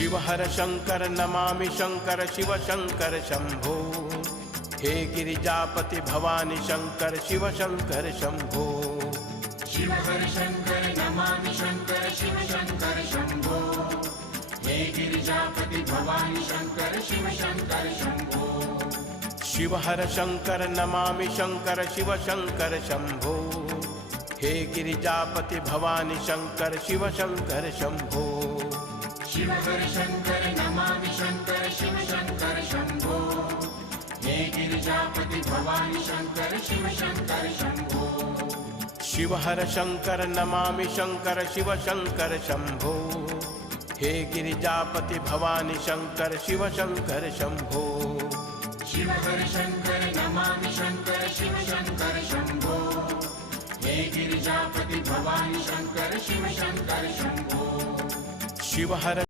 शिव हर शंकर नमामि शंकर शिव शंकर शंभो। हे गिरिजापति भवानी शंकर शिव शंकर शंभो। शिव हर शंकर नमामि शंकर शिव शंकर शंभो। हे गिरिजापति भवानी शंकर शिव शंकर शंभो। शिव हर शंकर नमामि शंकर शिव शंकर शंभो। हे गिरिजापति भवानी शंकर शिव शंकर शंभो। शिव हर शंकर नमामि शंकर शिव शंकर शंभो। हे गिरिजापति भवानी शंकर शिव शंकर शंभो। शिव हर शंकर नमामि शंकर शिव शंकर शंभो। हे गिरिजापति भवानी शंकर शिव शंकर शंभो। शिव हर शंकर नमामि शंकर शिव शंकर शंभो। हे गिरिजापति भवानी शंकर शिव शंकर शंभो। शिव हर